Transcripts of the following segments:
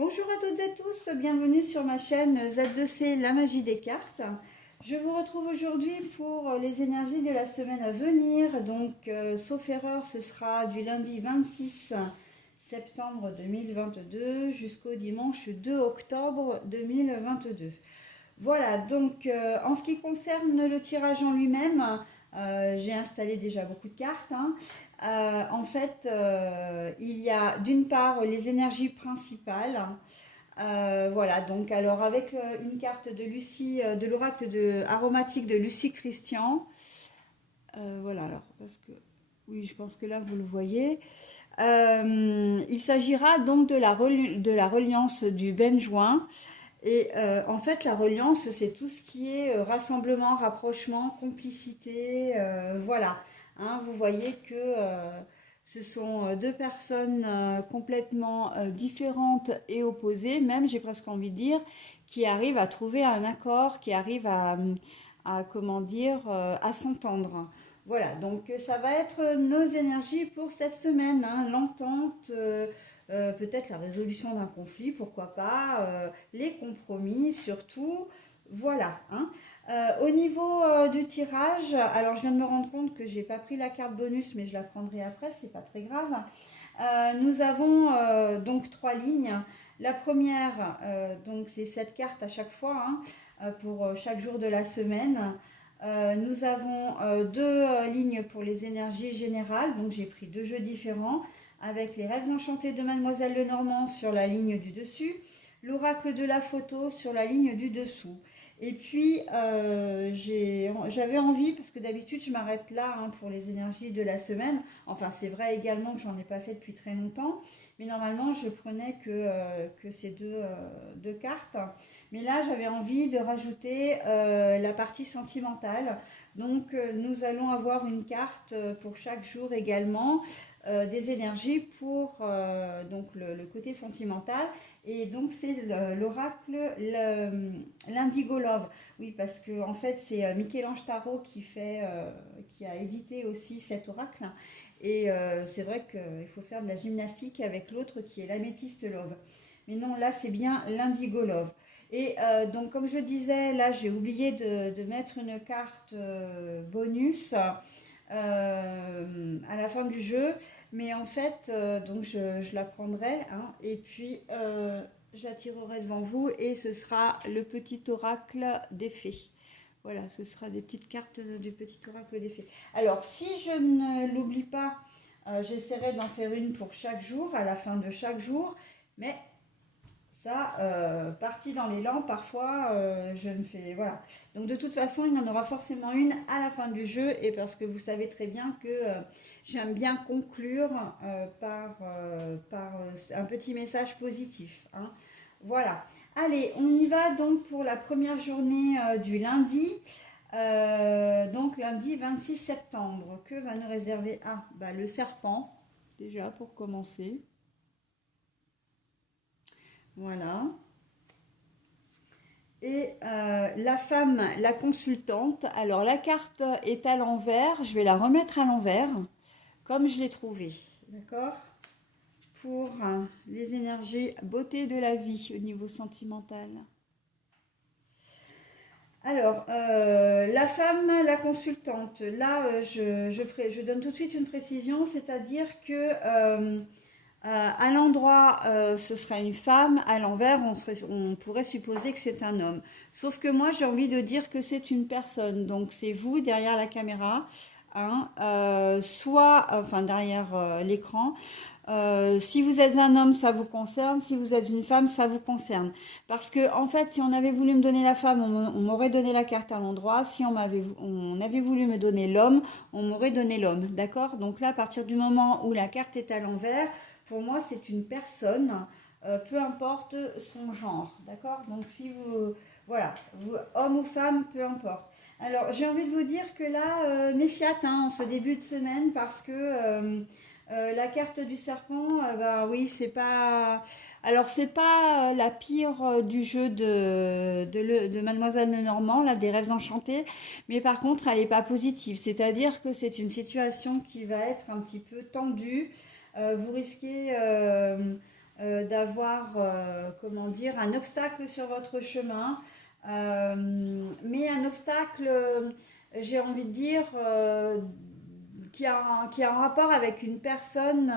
Bonjour à toutes et à tous, bienvenue sur ma chaîne Z2C, la magie des cartes. Je vous retrouve aujourd'hui pour les énergies de la semaine à venir. Donc, sauf erreur, ce sera du lundi 26 septembre 2022 jusqu'au dimanche 2 octobre 2022. Voilà, donc en ce qui concerne le tirage en lui-même, j'ai installé déjà beaucoup de cartes, hein. En fait, il y a d'une part les énergies principales. Voilà, donc alors avec une carte de Lucie, de l'oracle aromatique de Lucie Christian. Voilà, alors parce que oui, je pense que là vous le voyez. Il s'agira donc de la reliance du benjoin. Et en fait, la reliance, c'est tout ce qui est rassemblement, rapprochement, complicité, voilà. Hein, vous voyez que ce sont deux personnes complètement différentes et opposées, même j'ai presque envie de dire, qui arrivent à trouver un accord, qui arrivent comment dire, à s'entendre. Voilà, donc ça va être nos énergies pour cette semaine, hein, l'entente. Peut-être la résolution d'un conflit, pourquoi pas, les compromis surtout, voilà. Hein. Au niveau du tirage, alors je viens de me rendre compte que j'ai pas pris la carte bonus, mais je la prendrai après, c'est pas très grave. Nous avons donc trois lignes. La première, donc c'est cette carte à chaque fois, hein, pour chaque jour de la semaine. Nous avons deux lignes pour les énergies générales, donc j'ai pris deux jeux différents avec les rêves enchantés de Mademoiselle Lenormand sur la ligne du dessus, l'oracle de la photo sur la ligne du dessous. Et puis, j'avais envie, parce que d'habitude je m'arrête là, hein, pour les énergies de la semaine. Enfin, c'est vrai également que j'en ai pas fait depuis très longtemps, mais normalement je prenais que ces deux cartes. Mais là, j'avais envie de rajouter la partie sentimentale. Donc, nous allons avoir une carte pour chaque jour également, des énergies pour donc le côté sentimental. Et donc, c'est l'oracle, l'Indigo Love. Oui, parce que en fait, c'est Michel-Ange Tarot qui a édité aussi cet oracle. Et c'est vrai qu'il faut faire de la gymnastique avec l'autre qui est l'Améthyste Love. Mais non, là, c'est bien l'Indigo Love. Et donc, comme je disais, là, j'ai oublié de mettre une carte bonus à la fin du jeu. Mais en fait, donc je la prendrai, hein, et puis je la tirerai devant vous et ce sera le petit oracle des fées. Voilà, ce sera des petites cartes du petit oracle des fées. Alors, si je ne l'oublie pas, j'essaierai d'en faire une pour chaque jour, à la fin de chaque jour. Mais ça, parti dans l'élan, parfois, je me fais... Voilà. Donc, de toute façon, il y en aura forcément une à la fin du jeu. Et parce que vous savez très bien que j'aime bien conclure par un petit message positif. Hein. Voilà. Allez, on y va donc pour la première journée du lundi. Donc, lundi 26 septembre. Que va nous réserver? Ah, bah, le serpent, déjà, pour commencer. Voilà. Et la femme, la consultante, alors la carte est à l'envers, je vais la remettre à l'envers, comme je l'ai trouvée, d'accord? Pour les énergies beauté de la vie au niveau sentimental. Alors, la femme, la consultante, là, je donne tout de suite une précision, c'est-à-dire que à l'endroit, ce serait une femme, à l'envers, on pourrait supposer que c'est un homme. Sauf que moi, j'ai envie de dire que c'est une personne. Donc, c'est vous derrière la caméra, hein, soit, enfin, derrière l'écran. Si vous êtes un homme, ça vous concerne. Si vous êtes une femme, ça vous concerne. Parce que, en fait, si on avait voulu me donner la femme, on m'aurait donné la carte à l'endroit. Si on avait voulu me donner l'homme, on m'aurait donné l'homme. D'accord? Donc là, à partir du moment où la carte est à l'envers, pour moi, c'est une personne, peu importe son genre. D'accord? Donc si vous, voilà, homme ou femme, peu importe. Alors, j'ai envie de vous dire que là, méfiate, hein, en ce début de semaine, parce que la carte du serpent, ben oui, c'est pas. Alors, c'est pas la pire du jeu de Mademoiselle Lenormand, là, des rêves enchantés, mais par contre, elle n'est pas positive. C'est-à-dire que c'est une situation qui va être un petit peu tendue. Vous risquez avoir, comment dire, un obstacle sur votre chemin, mais un obstacle, j'ai envie de dire, qui a un rapport avec une personne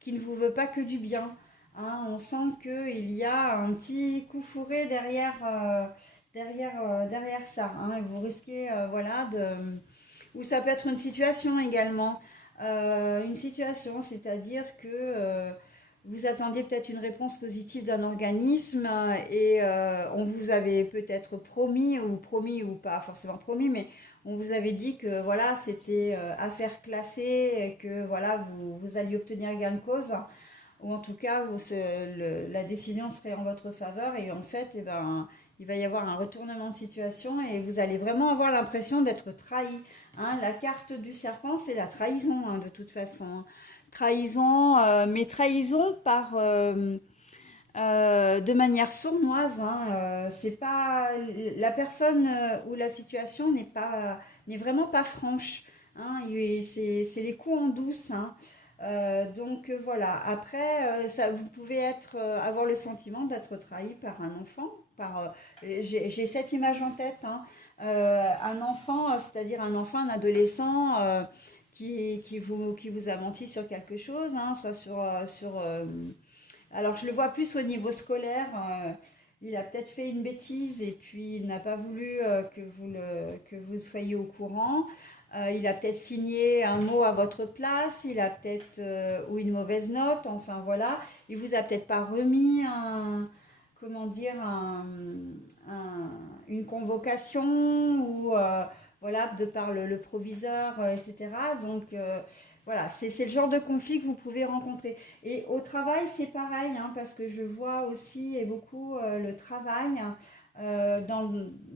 qui ne vous veut pas que du bien. Hein. On sent qu'il y a un petit coup fourré derrière ça. Hein. Vous risquez, voilà, de... Ou ça peut être une situation également. Une situation, c'est-à-dire que vous attendiez peut-être une réponse positive d'un organisme et on vous avait peut-être promis ou pas forcément promis, mais on vous avait dit que voilà, c'était affaire classée et que voilà, vous alliez obtenir gain de cause, ou en tout cas, la décision serait en votre faveur et en fait, eh ben, il va y avoir un retournement de situation et vous allez vraiment avoir l'impression d'être trahi. Hein. La carte du serpent, c'est la trahison, hein, de toute façon. Trahison, mais trahison de manière sournoise. Hein, c'est pas la personne ou la situation n'est vraiment pas franche. Hein, c'est les coups en douce. Hein. Donc voilà. Après, ça, vous pouvez avoir le sentiment d'être trahi par un enfant. J'ai cette image en tête. Hein. Un enfant, c'est-à-dire un enfant, un adolescent. Qui vous a menti sur quelque chose, hein, soit alors, je le vois plus au niveau scolaire. Il a peut-être fait une bêtise et puis il n'a pas voulu que vous soyez au courant. Il a peut-être signé un mot à votre place, il a peut-être ou une mauvaise note. Enfin voilà, il vous a peut-être pas remis comment dire, une convocation ou voilà de par le proviseur, etc. Donc voilà, c'est le genre de conflit que vous pouvez rencontrer. Et au travail, c'est pareil, hein, parce que je vois aussi et beaucoup le travail dans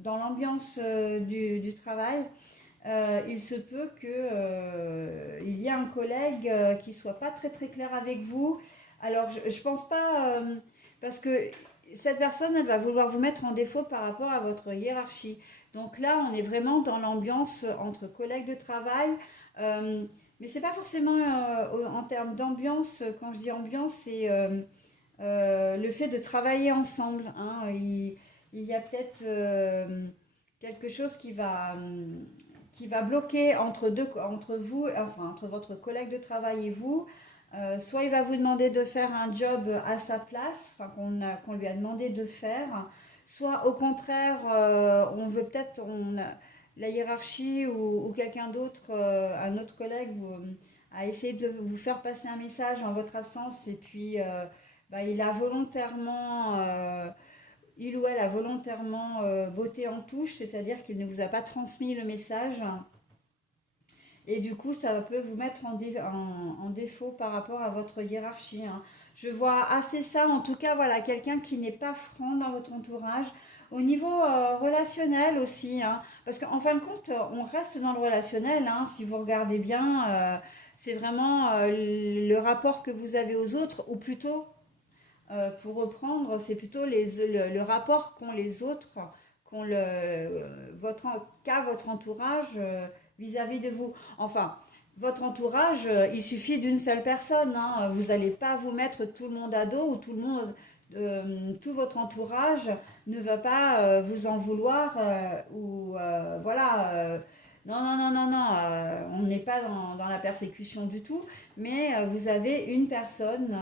l'ambiance du travail. Il se peut que il y ait un collègue qui soit pas très très clair avec vous. Alors je pense pas parce que cette personne elle va vouloir vous mettre en défaut par rapport à votre hiérarchie. Donc là, on est vraiment dans l'ambiance entre collègues de travail. Mais c'est pas forcément en termes d'ambiance. Quand je dis ambiance, c'est le fait de travailler ensemble. Hein. Il y a peut-être quelque chose qui va bloquer entre vous, enfin entre votre collègue de travail et vous. Soit il va vous demander de faire un job à sa place, enfin qu'on lui a demandé de faire, soit au contraire, on veut peut-être, la hiérarchie ou quelqu'un d'autre, un autre collègue, a essayé de vous faire passer un message en votre absence et puis bah, il ou elle a volontairement botté en touche, c'est-à-dire qu'il ne vous a pas transmis le message. Et du coup, ça peut vous mettre en défaut par rapport à votre hiérarchie. Hein. Je vois assez ça, en tout cas, voilà, quelqu'un qui n'est pas franc dans votre entourage. Au niveau relationnel aussi, hein, parce qu'en fin de compte, on reste dans le relationnel. Hein, si vous regardez bien, c'est vraiment le rapport que vous avez aux autres, ou plutôt pour reprendre, c'est plutôt le rapport qu'ont les autres, qu'ont qu'a votre entourage vis-à-vis de vous. Enfin, votre entourage, il suffit d'une seule personne. Hein. Vous n'allez pas vous mettre tout le monde à dos ou tout votre entourage ne va pas vous en vouloir ou voilà. Non, non, non, non, non, on n'est pas dans la persécution du tout, mais vous avez une personne.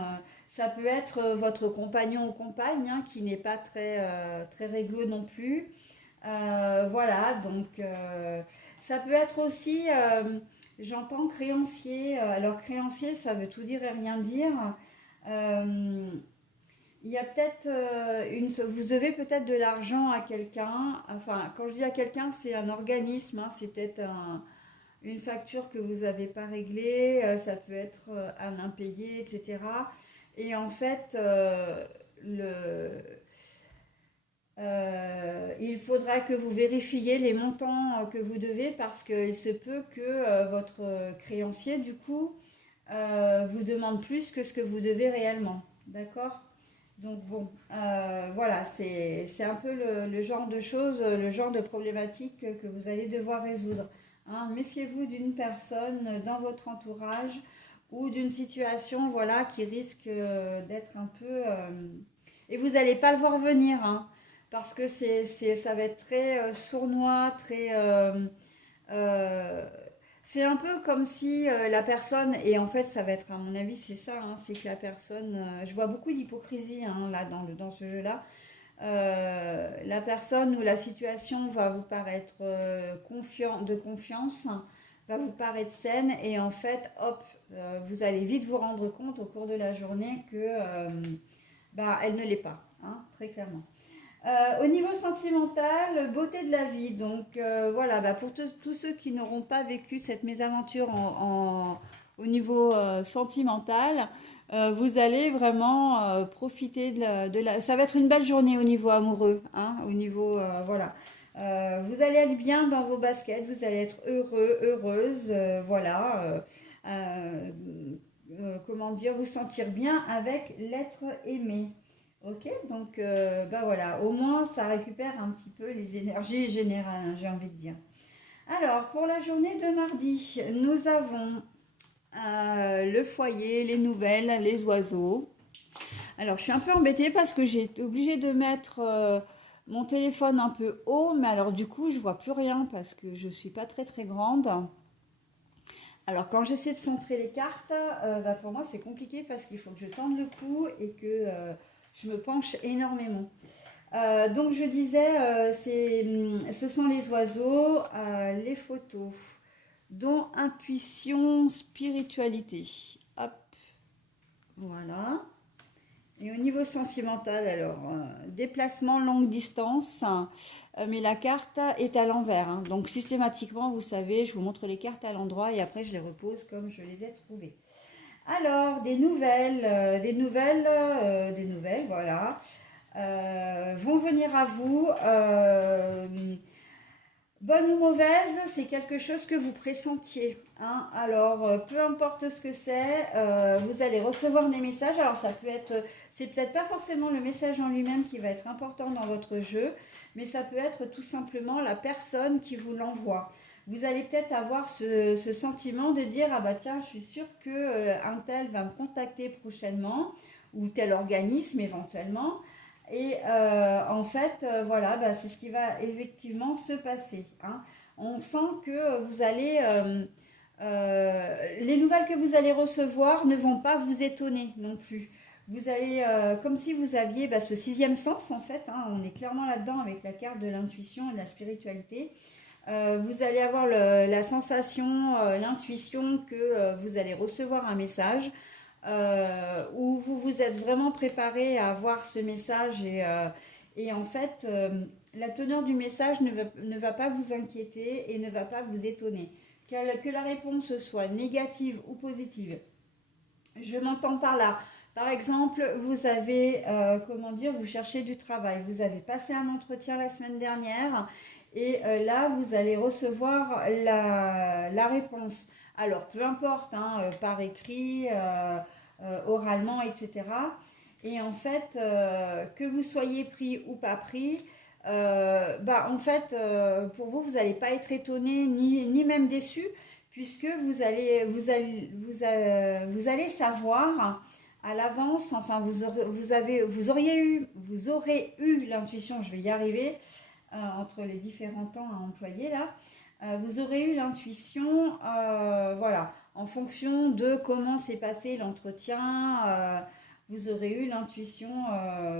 Ça peut être votre compagnon ou compagne hein, qui n'est pas très réglo non plus. Voilà, donc ça peut être aussi, j'entends créancier. Alors créancier, ça veut tout dire et rien dire. Euh, il y a peut-être vous devez peut-être de l'argent à quelqu'un. Enfin, quand je dis à quelqu'un, c'est un organisme. Hein, c'est peut-être une facture que vous n'avez pas réglée. Ça peut être un impayé, etc. Et en fait, il faudra que vous vérifiez les montants que vous devez parce qu'il se peut que votre créancier, du coup, vous demande plus que ce que vous devez réellement. D'accord? Donc bon, voilà, c'est un peu le genre de choses, le genre de problématique que vous allez devoir résoudre. Hein. Méfiez-vous d'une personne dans votre entourage ou d'une situation, voilà, qui risque d'être un peu... et vous n'allez pas le voir venir, hein, parce que ça va être très sournois, très... euh, c'est un peu comme si la personne, et en fait ça va être à mon avis c'est ça, hein, c'est que la personne, je vois beaucoup d'hypocrisie hein, là dans ce jeu-là. La personne ou la situation va vous paraître de confiance, va vous paraître saine et en fait, hop, vous allez vite vous rendre compte au cours de la journée que bah, elle ne l'est pas, hein, très clairement. Au niveau sentimental, beauté de la vie. Donc voilà, bah, pour tous ceux qui n'auront pas vécu cette mésaventure au niveau sentimental, vous allez vraiment profiter Ça va être une belle journée au niveau amoureux, hein, au niveau voilà. Vous allez être bien dans vos baskets, vous allez être heureux, heureuse, voilà. Comment dire, vous sentir bien avec l'être aimé. Ok, donc bah voilà, au moins ça récupère un petit peu les énergies générales, hein, j'ai envie de dire. Alors, pour la journée de mardi, nous avons le foyer, les nouvelles, les oiseaux. Alors, je suis un peu embêtée parce que j'ai été obligée de mettre mon téléphone un peu haut, mais alors du coup, je vois plus rien parce que je suis pas très très grande. Alors, quand j'essaie de centrer les cartes, bah, pour moi, c'est compliqué parce qu'il faut que je tende le cou et que je me penche énormément. Donc je disais, ce sont les oiseaux, les photos, dont intuition, spiritualité. Hop, voilà. Et au niveau sentimental, alors, déplacement longue distance, mais la carte est à l'envers, hein. Donc systématiquement, vous savez, je vous montre les cartes à l'endroit et après je les repose comme je les ai trouvées. Alors, des nouvelles, voilà. Vont venir à vous. Bonne ou mauvaise, c'est quelque chose que vous pressentiez, hein. Alors, peu importe ce que c'est, vous allez recevoir des messages. Alors, c'est peut-être pas forcément le message en lui-même qui va être important dans votre jeu, mais ça peut être tout simplement la personne qui vous l'envoie. Vous allez peut-être avoir ce sentiment de dire ah bah tiens, je suis sûre que un tel va me contacter prochainement ou tel organisme éventuellement. Et en fait, voilà, bah, c'est ce qui va effectivement se passer, hein. On sent que vous allez... les nouvelles que vous allez recevoir ne vont pas vous étonner non plus. Vous allez, comme si vous aviez bah, ce sixième sens, en fait, hein, on est clairement là-dedans avec la carte de l'intuition et de la spiritualité. Vous allez avoir la sensation, l'intuition que vous allez recevoir un message où vous vous êtes vraiment préparé à voir ce message et en fait, la teneur du message ne va pas vous inquiéter et ne va pas vous étonner. Que la réponse soit négative ou positive. Je m'entends par là. Par exemple, vous avez, comment dire, vous cherchez du travail. Vous avez passé un entretien la semaine dernière et là, vous allez recevoir la réponse. Alors, peu importe, hein, par écrit, oralement, etc. Et en fait, que vous soyez pris ou pas pris, bah, en fait, pour vous, vous n'allez pas être étonné ni même déçu, puisque vous allez savoir à l'avance, enfin, vous aurez eu l'intuition, je vais y arriver, entre les différents temps à employer là, vous aurez eu l'intuition, voilà, en fonction de comment s'est passé l'entretien, vous aurez eu l'intuition,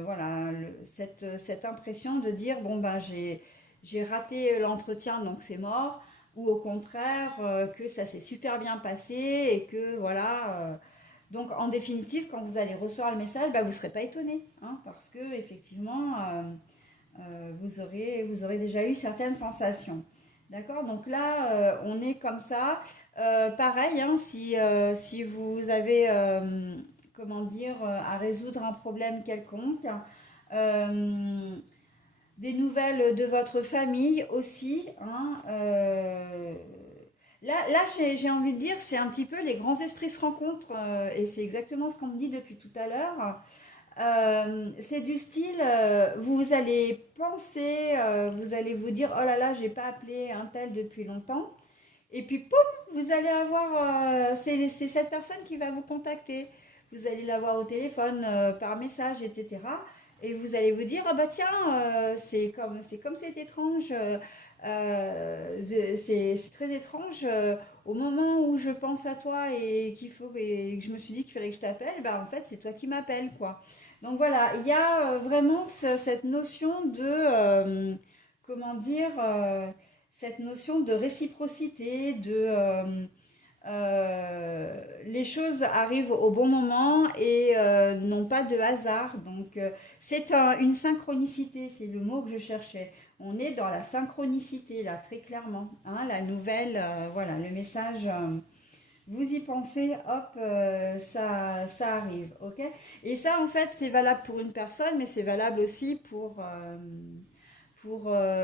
voilà, cette impression de dire, bon ben j'ai raté l'entretien donc c'est mort, ou au contraire que ça s'est super bien passé et que voilà. Donc en définitive, quand vous allez recevoir le message, bah, vous ne serez pas étonné, hein, parce que effectivement, vous aurez déjà eu certaines sensations. D'accord. Donc là, on est comme ça. Pareil, hein, si vous avez, comment dire, à résoudre un problème quelconque, euh, des nouvelles de votre famille aussi, hein, là j'ai envie de dire, c'est un petit peu les grands esprits se rencontrent, et c'est exactement ce qu'on me dit depuis tout à l'heure. C'est du style, vous allez penser, vous allez vous dire, oh là là, j'ai pas appelé un tel depuis longtemps. Et puis, poum, vous allez avoir, c'est cette personne qui va vous contacter. Vous allez l'avoir au téléphone, par message, etc. Et vous allez vous dire, ah bah tiens, c'est comme c'est étrange, c'est très étrange. Au moment où je pense à toi et que je me suis dit qu'il fallait que je t'appelle, bah en fait c'est toi qui m'appelles, quoi. Donc voilà, il y a vraiment cette notion de, comment dire, cette notion de réciprocité, les choses arrivent au bon moment et n'ont pas de hasard. Donc c'est une synchronicité, c'est le mot que je cherchais. On est dans la synchronicité là, très clairement. Hein, la nouvelle, voilà, le message. Vous y pensez, hop, ça arrive, ok? Et ça, en fait, c'est valable pour une personne, mais c'est valable aussi pour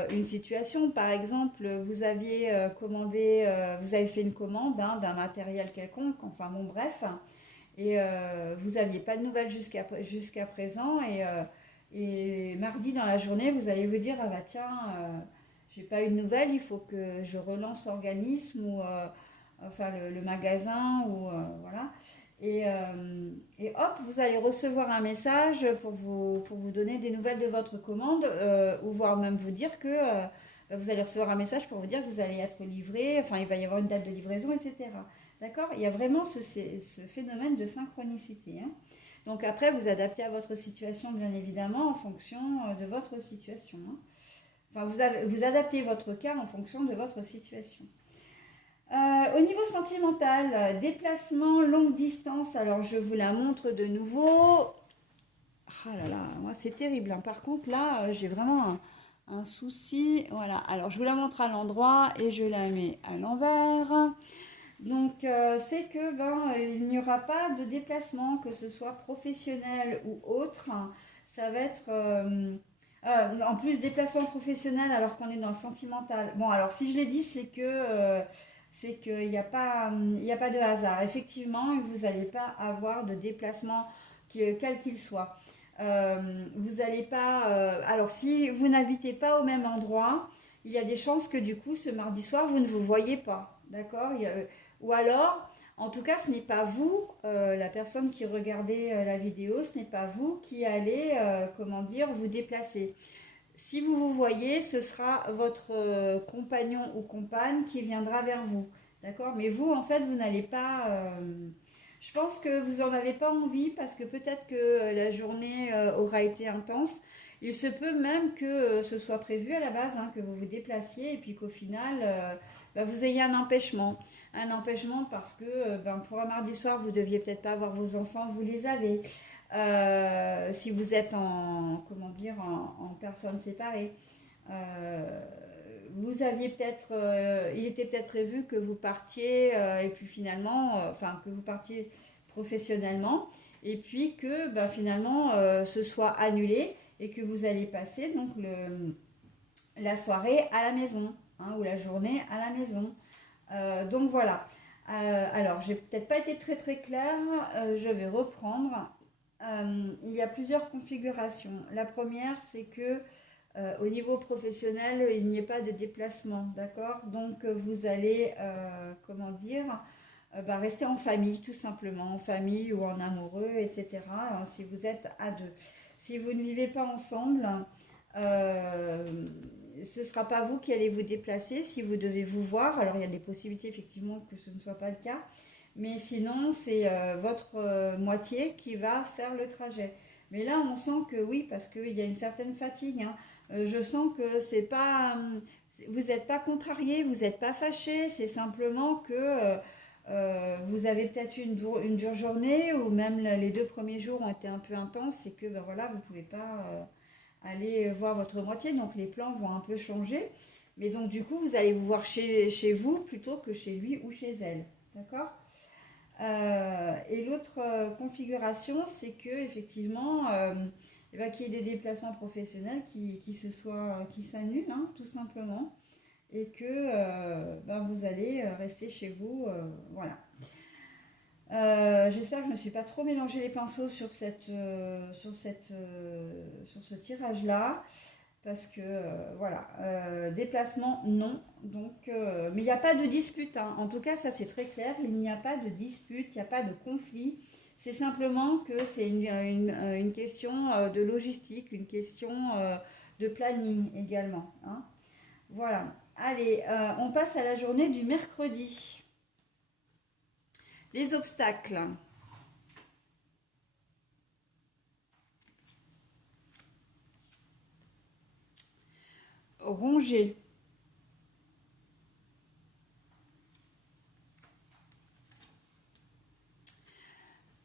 une situation. Par exemple, vous aviez commandé, vous avez fait une commande, hein, d'un matériel quelconque, enfin bon, bref, et vous n'aviez pas de nouvelles jusqu'à présent, et mardi dans la journée, vous allez vous dire, ah bah tiens, j'ai pas eu de nouvelles, il faut que je relance l'organisme ou enfin le magasin ou voilà. Et hop, vous allez recevoir un message pour vous donner des nouvelles de votre commande, ou voire même vous dire que vous allez recevoir un message pour vous dire que vous allez être livré, enfin il va y avoir une date de livraison, etc. D'accord? Il y a vraiment ce phénomène de synchronicité, hein. Donc après, vous adaptez à votre situation, bien évidemment, en fonction de votre situation, hein. Enfin, vous adaptez votre cas en fonction de votre situation. Au niveau sentimental, déplacement longue distance, alors je vous la montre de nouveau. Ah là là, moi c'est terrible, hein. Par contre là, j'ai vraiment un souci. Voilà, alors je vous la montre à l'endroit et je la mets à l'envers. Donc c'est que il n'y aura pas de déplacement, que ce soit professionnel ou autre. Ça va être en plus déplacement professionnel alors qu'on est dans le sentimental. Bon, alors si je l'ai dit, c'est qu'il n'y a pas de hasard. Effectivement, vous n'allez pas avoir de déplacement quel qu'il soit. Vous n'allez pas. Alors si vous n'habitez pas au même endroit, il y a des chances que du coup ce mardi soir vous ne vous voyez pas. D'accord? Ou alors, en tout cas, ce n'est pas vous, la personne qui regardait la vidéo, ce n'est pas vous qui allez, comment dire, vous déplacer. Si vous vous voyez, ce sera votre compagnon ou compagne qui viendra vers vous. D'accord? Mais vous, en fait, vous n'allez pas. Je pense que vous n'en avez pas envie parce que peut-être que la journée aura été intense. Il se peut même que ce soit prévu à la base, hein, que vous vous déplaciez et puis qu'au final, vous ayez un empêchement. Un empêchement parce que pour un mardi soir, vous deviez peut-être pas avoir vos enfants, vous les avez. Si vous êtes comment dire, en personne séparée. Euh, Vous aviez peut-être, il était peut-être prévu que vous partiez et puis finalement, enfin que vous partiez professionnellement et puis que finalement ce soit annulé et que vous allez passer donc la soirée à la maison, hein, ou la journée à la maison. Donc voilà. Alors, j'ai peut-être pas été très très claire, je vais reprendre. Il y a plusieurs configurations. La première, c'est que au niveau professionnel, il n'y ait pas de déplacement, d'accord? Donc, vous allez, comment dire, rester en famille, tout simplement, en famille ou en amoureux, etc., hein, si vous êtes à deux. Si vous ne vivez pas ensemble, euh, ce ne sera pas vous qui allez vous déplacer si vous devez vous voir. Alors, il y a des possibilités, effectivement, que ce ne soit pas le cas. Mais sinon, c'est votre moitié qui va faire le trajet. Mais là, on sent que oui, parce qu'il y a une certaine fatigue, hein. Je sens que c'est pas, vous n'êtes pas contrarié, vous n'êtes pas fâché, c'est simplement que vous avez peut-être eu une dure journée ou même les 2 premiers jours ont été un peu intenses et que voilà, vous ne pouvez pas aller voir votre moitié, donc les plans vont un peu changer. Mais donc du coup, vous allez vous voir chez vous plutôt que chez lui ou chez elle. D'accord? Et l'autre configuration, c'est que effectivement, qu'il y ait des déplacements professionnels qui s'annulent, hein, tout simplement, et que vous allez rester chez vous, voilà. J'espère que je ne me suis pas trop mélangé les pinceaux sur ce tirage-là. parce que voilà, déplacement non. Donc, mais il n'y a pas de dispute, hein. En tout cas, ça c'est très clair. Il n'y a pas de dispute, il n'y a pas de conflit. C'est simplement que c'est une question de logistique, une question de planning également, hein. Voilà. Allez, on passe à la journée du mercredi. Les obstacles. Ronger.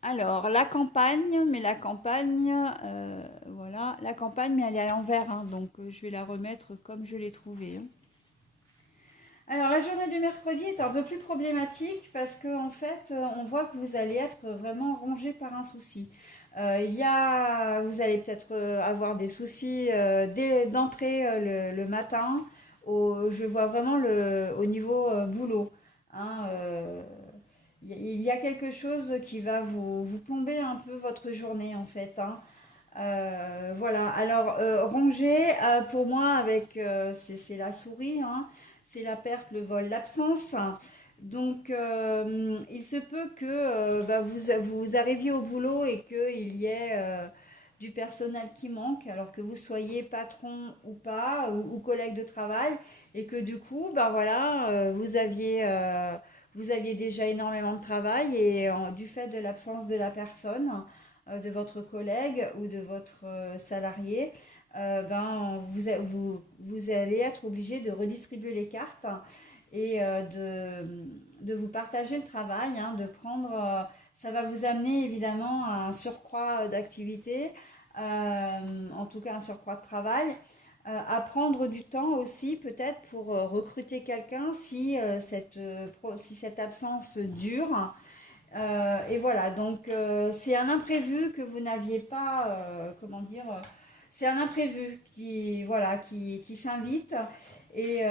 Alors, la campagne, mais la campagne, voilà, la campagne, mais elle est à l'envers, hein, donc je vais la remettre comme je l'ai trouvée, hein. Alors, la journée du mercredi est un peu plus problématique parce que, en fait, on voit que vous allez être vraiment rongé par un souci. Vous allez peut-être avoir des soucis d'entrée le matin. Je vois vraiment au niveau boulot, hein. Il y a quelque chose qui va vous plomber un peu votre journée en fait, hein. Voilà, alors ranger pour moi c'est la souris, hein. C'est la perte, le vol, l'absence. Donc il se peut que vous arriviez au boulot et qu'il y ait du personnel qui manque, alors que vous soyez patron ou pas, ou collègue de travail, et que du coup, ben voilà, vous aviez déjà énormément de travail et du fait de l'absence de la personne, de votre collègue ou de votre salarié, vous allez être obligé de redistribuer les cartes et de vous partager le travail, hein, ça va vous amener évidemment à un surcroît d'activité, en tout cas un surcroît de travail, à prendre du temps aussi peut-être pour recruter quelqu'un si cette absence dure. Et voilà, donc c'est un imprévu que vous n'aviez pas, comment dire, c'est un imprévu qui s'invite et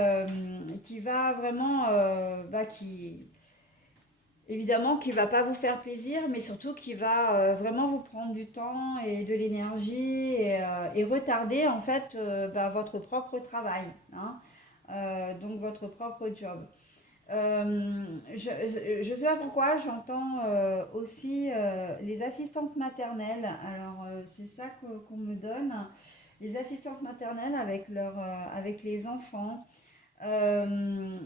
qui va vraiment, évidemment, qui va pas vous faire plaisir, mais surtout qui va vraiment vous prendre du temps et de l'énergie et retarder en fait votre propre travail, hein. Donc votre propre job. Je sais pas pourquoi, j'entends aussi les assistantes maternelles. Alors, c'est ça qu'on me donne. Les assistantes maternelles avec les enfants. Euh,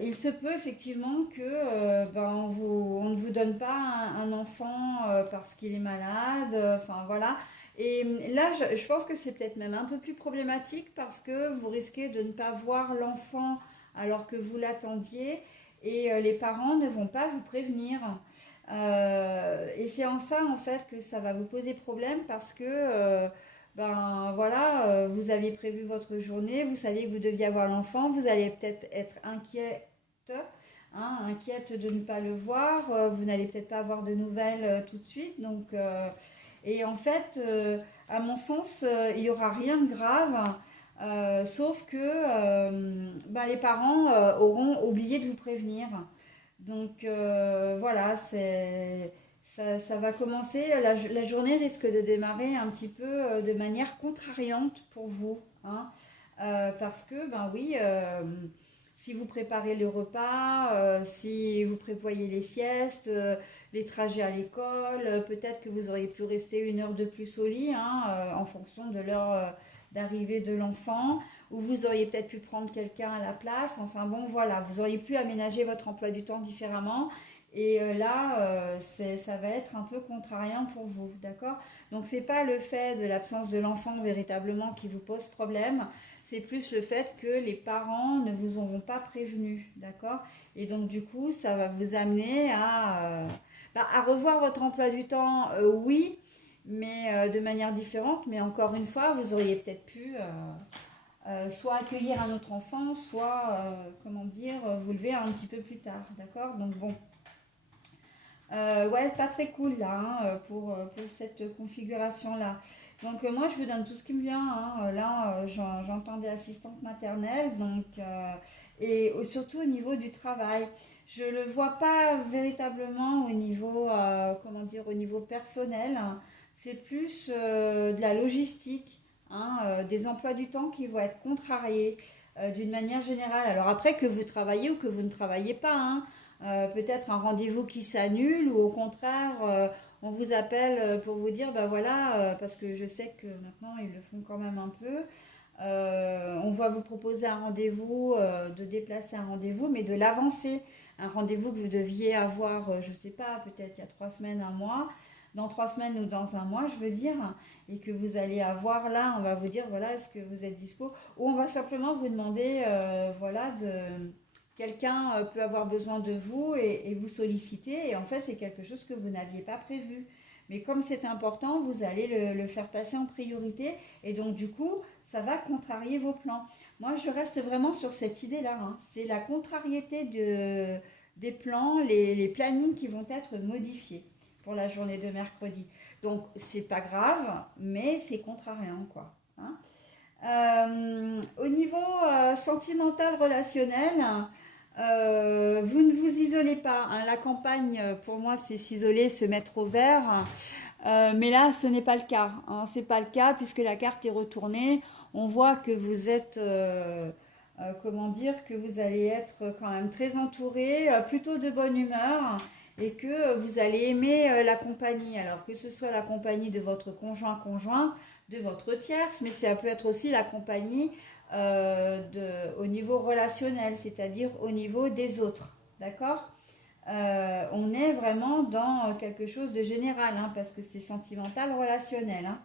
il se peut effectivement que on ne vous donne pas un enfant parce qu'il est malade. Enfin, voilà. Et là, je pense que c'est peut-être même un peu plus problématique parce que vous risquez de ne pas voir l'enfant alors que vous l'attendiez et les parents ne vont pas vous prévenir. Et c'est en ça en fait que ça va vous poser problème parce que vous aviez prévu votre journée, vous saviez que vous deviez avoir l'enfant, vous allez peut-être être inquiète, hein, inquiète de ne pas le voir, vous n'allez peut-être pas avoir de nouvelles tout de suite. Et en fait, à mon sens, il n'y aura rien de grave, sauf que les parents auront oublié de vous prévenir. Donc voilà, ça va commencer, la journée risque de démarrer un petit peu de manière contrariante pour vous, hein. Parce que, ben oui, si vous préparez le repas, si vous prévoyez les siestes, les trajets à l'école, peut-être que vous auriez pu rester une heure de plus au lit, hein, en fonction de l'heure d'arrivée de l'enfant, ou vous auriez peut-être pu prendre quelqu'un à la place. Enfin bon, voilà, vous auriez pu aménager votre emploi du temps différemment. Et là, ça va être un peu contrariant pour vous, d'accord? Donc c'est pas le fait de l'absence de l'enfant véritablement qui vous pose problème, c'est plus le fait que les parents ne vous auront pas prévenu, d'accord? Et donc du coup, ça va vous amener à revoir votre emploi du temps, oui, mais de manière différente. Mais encore une fois, vous auriez peut-être pu soit accueillir un autre enfant, soit, comment dire, vous lever un petit peu plus tard, d'accord? Donc bon, ouais, pas très cool là, hein, pour cette configuration-là. Donc moi, je vous donne tout ce qui me vient, hein. Là, j'entendais assistante maternelle, donc, surtout au niveau du travail. Je ne le vois pas véritablement au niveau, comment dire, au niveau personnel, hein. C'est plus de la logistique. hein, des emplois du temps qui vont être contrariés d'une manière générale. Alors après, que vous travaillez ou que vous ne travaillez pas, hein, peut-être un rendez-vous qui s'annule ou au contraire, on vous appelle pour vous dire, ben voilà, parce que je sais que maintenant ils le font quand même un peu. On va vous proposer un rendez-vous, de déplacer un rendez-vous, mais de l'avancer. Un rendez-vous que vous deviez avoir, je ne sais pas, peut-être il y a 3 semaines, un mois, dans 3 semaines ou dans un mois, je veux dire, et que vous allez avoir là, on va vous dire, voilà, est-ce que vous êtes dispo? Ou on va simplement vous demander, voilà, quelqu'un peut avoir besoin de vous et vous solliciter, et en fait, c'est quelque chose que vous n'aviez pas prévu. Mais comme c'est important, vous allez le faire passer en priorité, et donc du coup, ça va contrarier vos plans. Moi, je reste vraiment sur cette idée-là, hein. C'est la contrariété des plans, les plannings qui vont être modifiés pour la journée de mercredi. Donc, c'est pas grave, mais c'est contrariant, quoi, hein. Au niveau sentimental, relationnel, vous ne vous isolez pas, hein. La campagne, pour moi, c'est s'isoler, se mettre au vert. Mais là, ce n'est pas le cas, hein. C'est pas le cas puisque la carte est retournée. On voit que vous êtes, comment dire, que vous allez être quand même très entouré, plutôt de bonne humeur, et que vous allez aimer la compagnie. Alors que ce soit la compagnie de votre conjoint, de votre tierce, mais ça peut être aussi la compagnie au niveau relationnel, c'est-à-dire au niveau des autres. D'accord? On est vraiment dans quelque chose de général, hein, parce que c'est sentimental, relationnel, hein.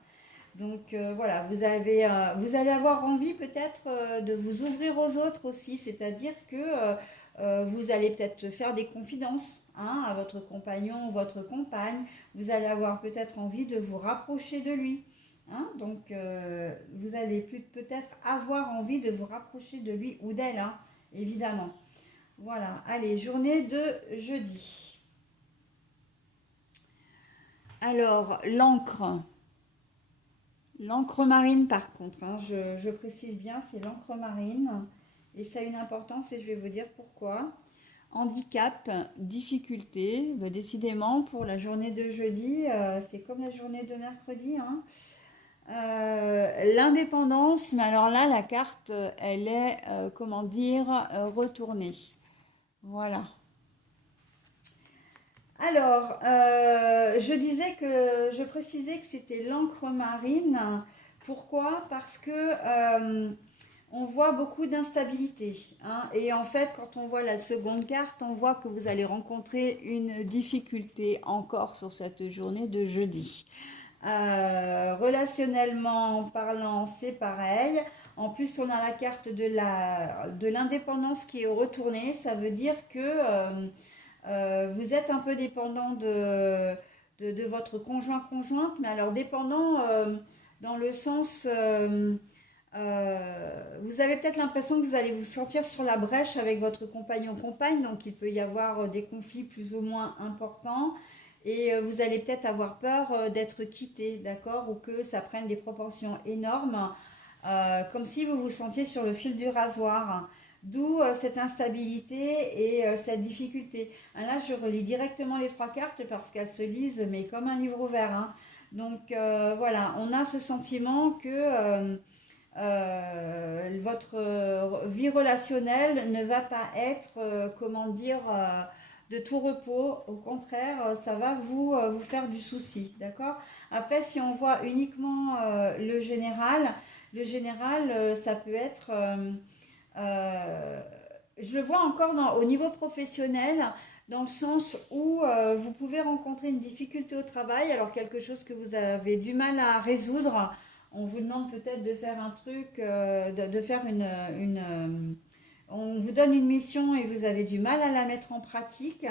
Donc voilà, vous allez avoir envie peut-être de vous ouvrir aux autres aussi, c'est-à-dire que vous allez peut-être faire des confidences, hein, à votre compagnon ou votre compagne. Vous allez avoir peut-être envie de vous rapprocher de lui, hein. Donc vous allez peut-être avoir envie de vous rapprocher de lui ou d'elle, hein, évidemment. Voilà, allez, journée de jeudi. Alors, l'encre. L'encre marine, par contre, hein, je précise bien, c'est l'encre marine. Et ça a une importance et je vais vous dire pourquoi. Handicap, difficulté, ben, décidément, pour la journée de jeudi, c'est comme la journée de mercredi, hein. L'indépendance, mais alors là, la carte, elle est, comment dire, retournée. Voilà. Alors, je précisais que c'était l'encre marine. Pourquoi? Parce que on voit beaucoup d'instabilité, hein. Et en fait, quand on voit la seconde carte, on voit que vous allez rencontrer une difficulté encore sur cette journée de jeudi. Relationnellement parlant, c'est pareil. En plus, on a la carte de l'indépendance qui est retournée. Ça veut dire que vous êtes un peu dépendant de votre conjointe, mais alors dépendant dans le sens, vous avez peut-être l'impression que vous allez vous sentir sur la brèche avec votre compagnon ou compagne, donc il peut y avoir des conflits plus ou moins importants, et vous allez peut-être avoir peur d'être quitté, d'accord, ou que ça prenne des proportions énormes, comme si vous vous sentiez sur le fil du rasoir. D'où cette instabilité et cette difficulté. Là, je relis directement les trois cartes parce qu'elles se lisent, mais comme un livre ouvert, hein. Donc voilà, on a ce sentiment que votre vie relationnelle ne va pas être, comment dire, de tout repos. Au contraire, ça va vous faire du souci, d'accord? Après, si on voit uniquement le général, ça peut être... euh, je le vois encore au niveau professionnel, dans le sens où vous pouvez rencontrer une difficulté au travail, alors quelque chose que vous avez du mal à résoudre. On vous demande peut-être de faire un truc, de faire on vous donne une mission et vous avez du mal à la mettre en pratique.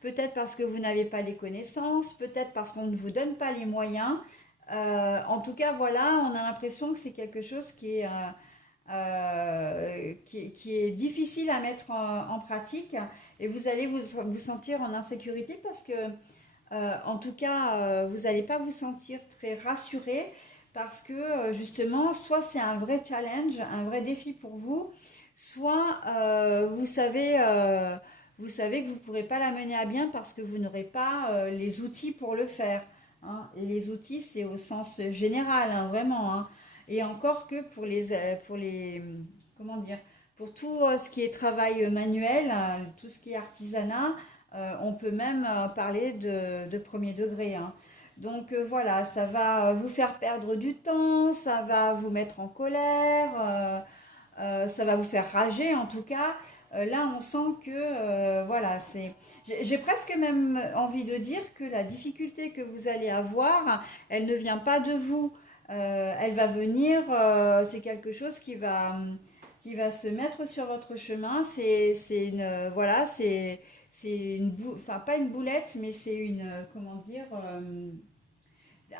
Peut-être parce que vous n'avez pas les connaissances, peut-être parce qu'on ne vous donne pas les moyens. En tout cas, voilà, on a l'impression que c'est quelque chose qui est difficile à mettre en pratique, et vous allez vous sentir en insécurité parce que, en tout cas, vous n'allez pas vous sentir très rassuré parce que, justement, soit c'est un vrai challenge, un vrai défi pour vous, soit vous savez que vous ne pourrez pas la mener à bien parce que vous n'aurez pas les outils pour le faire, hein. Et les outils, c'est au sens général, hein, vraiment, hein. Et encore que pour les, comment dire, pour tout ce qui est travail manuel, tout ce qui est artisanat, on peut même parler de premier degré, hein. Donc voilà, ça va vous faire perdre du temps, ça va vous mettre en colère, ça va vous faire rager en tout cas. Là, on sent que voilà, j'ai presque même envie de dire que la difficulté que vous allez avoir, elle ne vient pas de vous. Elle va venir, c'est quelque chose qui va se mettre sur votre chemin. C'est une, voilà, c'est enfin pas une boulette, mais c'est une, comment dire,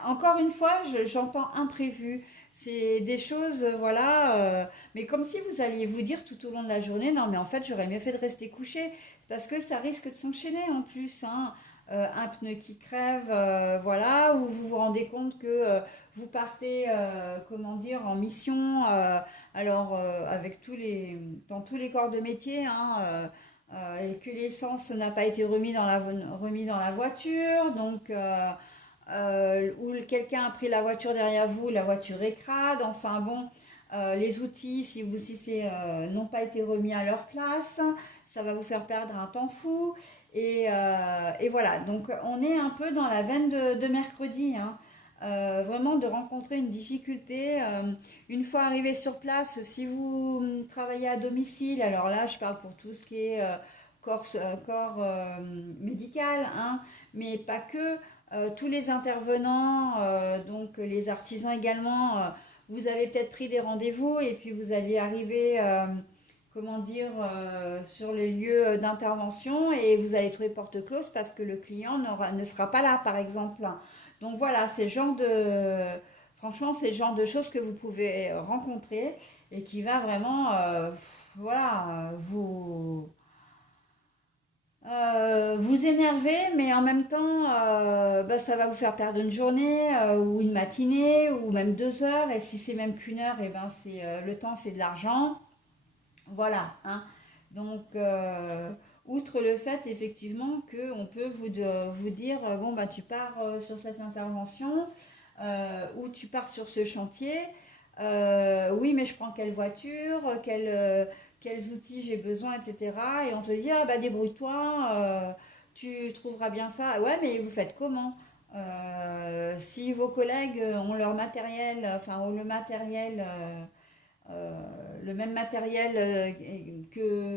encore une fois, j'entends imprévu. C'est des choses, voilà, mais comme si vous alliez vous dire tout au long de la journée, non, mais en fait, j'aurais mieux fait de rester couché, parce que ça risque de s'enchaîner en plus, hein. Un pneu qui crève, voilà, ou vous vous rendez compte que vous partez, comment dire, en mission, alors avec dans tous les corps de métier, hein, et que l'essence n'a pas été remis dans la voiture, donc ou quelqu'un a pris la voiture derrière vous, la voiture est crade, enfin bon, les outils, si n'ont pas été remis à leur place, ça va vous faire perdre un temps fou. Et voilà, donc on est un peu dans la veine de mercredi, hein. Vraiment de rencontrer une difficulté. Une fois arrivé sur place, si vous travaillez à domicile, alors là je parle pour tout ce qui est corps médical, hein, mais pas que. Tous les intervenants, donc les artisans également, vous avez peut-être pris des rendez-vous et puis vous allez arriver, comment dire, sur les lieux d'intervention et vous allez trouver porte close parce que le client ne sera pas là, par exemple. Donc voilà, franchement, c'est le genre de choses que vous pouvez rencontrer et qui va vraiment, voilà, vous énerver, mais en même temps, bah, ça va vous faire perdre une journée ou une matinée ou même 2 heures. Et si c'est même qu'une heure, et ben le temps, c'est de l'argent. Voilà, hein. Donc, outre le fait effectivement qu'on peut vous dire, bon, bah, tu pars sur cette intervention ou tu pars sur ce chantier. Oui, mais je prends quelle voiture, quels outils j'ai besoin, etc. Et on te dit, ah, bah, débrouille-toi, tu trouveras bien ça. Ouais, mais vous faites comment? Si vos collègues ont leur matériel, enfin, ont euh, le même matériel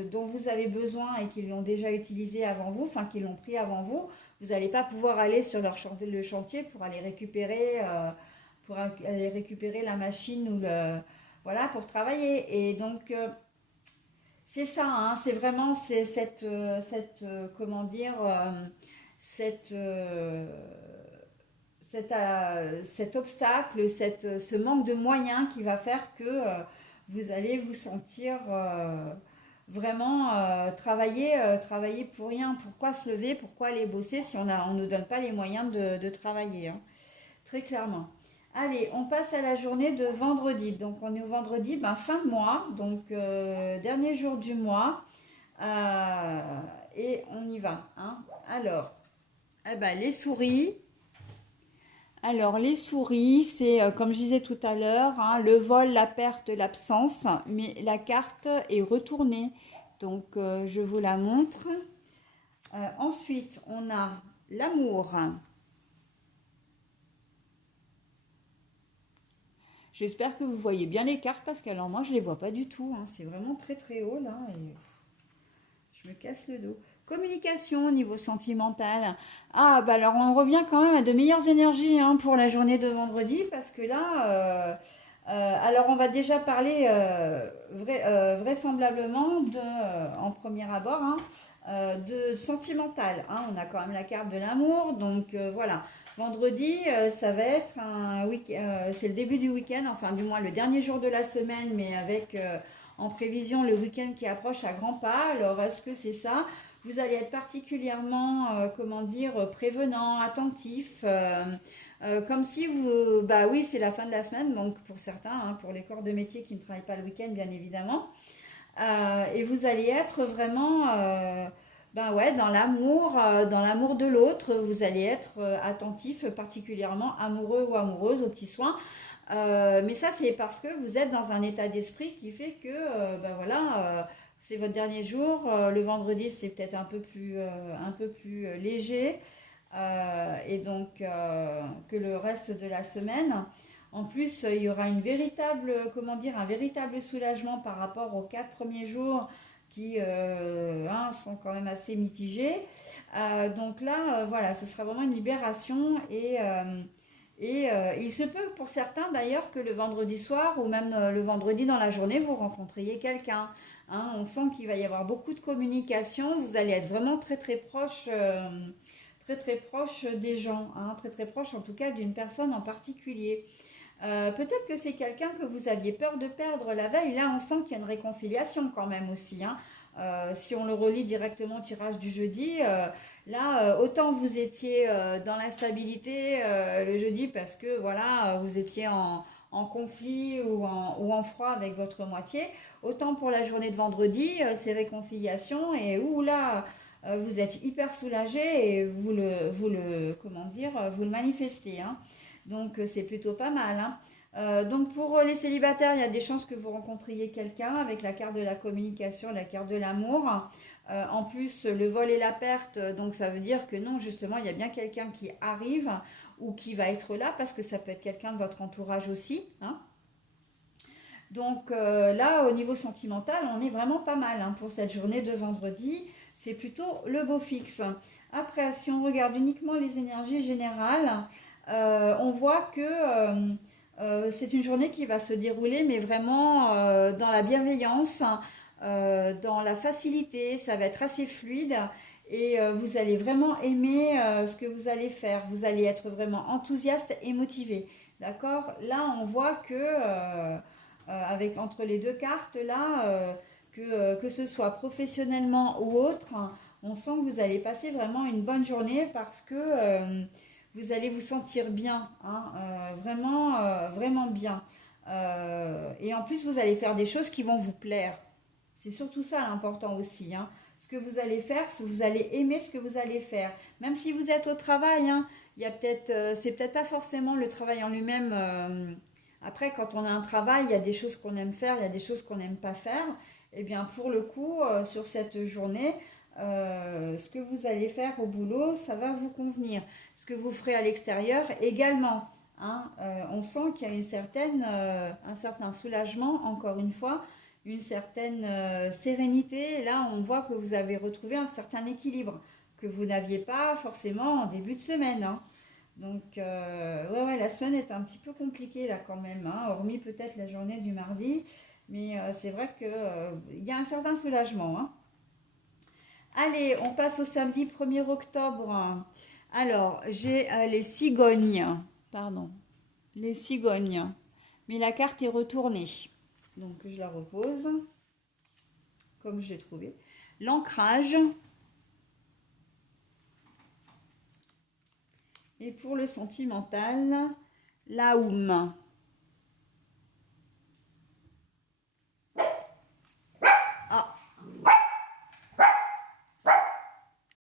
dont vous avez besoin et qu'ils l'ont déjà utilisé avant vous, enfin qu'ils l'ont pris avant vous, vous n'allez pas pouvoir aller sur le chantier pour aller récupérer la machine ou voilà, pour travailler. Et donc, c'est ça, hein, c'est vraiment comment dire, cette, euh, cet obstacle, ce manque de moyens qui va faire que vous allez vous sentir vraiment travailler pour rien. Pourquoi se lever, pourquoi aller bosser si on ne nous donne pas les moyens de travailler, hein, très clairement. Allez, on passe à la journée de vendredi. Donc on est au vendredi, ben, fin de mois, donc dernier jour du mois. Euh, et on y va, hein. Alors, eh ben, les souris. Alors, les souris, c'est comme je disais tout à l'heure, hein, le vol, la perte, l'absence, mais la carte est retournée. Donc, je vous la montre. Ensuite, on a l'amour. J'espère que vous voyez bien les cartes parce que alors moi, je ne les vois pas du tout, hein. C'est vraiment très très haut là et je me casse le dos. Communication au niveau sentimental. Ah, bah alors on revient quand même à de meilleures énergies, hein, pour la journée de vendredi parce que là, alors on va déjà parler vraisemblablement en premier abord, hein, de sentimental, hein. On a quand même la carte de l'amour, donc voilà. Vendredi, ça va être c'est le début du week-end, enfin du moins le dernier jour de la semaine, mais avec en prévision le week-end qui approche à grands pas. Alors est-ce que c'est ça? Vous allez être particulièrement, comment dire, prévenant, attentif. Comme si bah oui, c'est la fin de la semaine, donc pour certains, hein, pour les corps de métier qui ne travaillent pas le week-end, bien évidemment. Et vous allez être vraiment, ben ouais, dans l'amour de l'autre. Vous allez être attentif, particulièrement amoureux ou amoureuse aux petits soins. Mais ça, c'est parce que vous êtes dans un état d'esprit qui fait que, ben voilà, c'est votre dernier jour. Le vendredi, c'est peut-être un peu plus léger. Et donc que le reste de la semaine. En plus, il y aura une véritable, comment dire, un véritable soulagement par rapport aux 4 premiers jours qui sont quand même assez mitigés. Donc là, voilà, ce sera vraiment une libération et il se peut pour certains d'ailleurs que le vendredi soir ou même le vendredi dans la journée, vous rencontriez quelqu'un. Hein. On sent qu'il va y avoir beaucoup de communication. Vous allez être vraiment très très proche, très très proche des gens, hein, très très proche en tout cas d'une personne en particulier. Peut-être que c'est quelqu'un que vous aviez peur de perdre la veille. Là, on sent qu'il y a une réconciliation quand même aussi. Hein. Si on le relie directement au tirage du jeudi, là, autant vous étiez dans l'instabilité le jeudi parce que voilà, vous étiez en conflit ou en froid avec votre moitié, autant pour la journée de vendredi, c'est réconciliation et où là, vous êtes hyper soulagé et comment dire, vous le manifestez. Hein. Donc c'est plutôt pas mal. Hein. Donc pour les célibataires, il y a des chances que vous rencontriez quelqu'un avec la carte de la communication, la carte de l'amour. En plus, le vol et la perte, donc ça veut dire que non, justement, il y a bien quelqu'un qui arrive ou qui va être là parce que ça peut être quelqu'un de votre entourage aussi. Hein. Donc là, au niveau sentimental, on est vraiment pas mal hein, pour cette journée de vendredi. C'est plutôt le beau fixe. Après, si on regarde uniquement les énergies générales, on voit que c'est une journée qui va se dérouler, mais vraiment dans la bienveillance, dans la facilité. Ça va être assez fluide et vous allez vraiment aimer ce que vous allez faire. Vous allez être vraiment enthousiaste et motivé. D'accord? Là, on voit que avec entre les deux cartes là, que ce soit professionnellement ou autre, on sent que vous allez passer vraiment une bonne journée parce que vous allez vous sentir bien, hein, vraiment, vraiment bien. Et en plus, vous allez faire des choses qui vont vous plaire. C'est surtout ça l'important aussi. Hein. Ce que vous allez faire, vous allez aimer ce que vous allez faire. Même si vous êtes au travail, hein, il y a peut-être, c'est peut-être pas forcément le travail en lui-même. Après, quand on a un travail, il y a des choses qu'on aime faire, il y a des choses qu'on n'aime pas faire. Eh bien, pour le coup, sur cette journée, ce que vous allez faire au boulot, ça va vous convenir. Ce que vous ferez à l'extérieur également. Hein. On sent qu'il y a un certain soulagement, encore une fois, une certaine sérénité. Là, on voit que vous avez retrouvé un certain équilibre que vous n'aviez pas forcément en début de semaine. Hein. Donc, ouais, la semaine est un petit peu compliquée là quand même, hein, hormis peut-être la journée du mardi. Mais c'est vrai qu'il y a un certain soulagement. Hein. Allez, on passe au samedi 1er octobre. Alors, j'ai les cigognes. Pardon, les cigognes. Mais la carte est retournée. Donc, je la repose comme je l'ai trouvé. L'ancrage. Et pour le sentimental, l'aoum.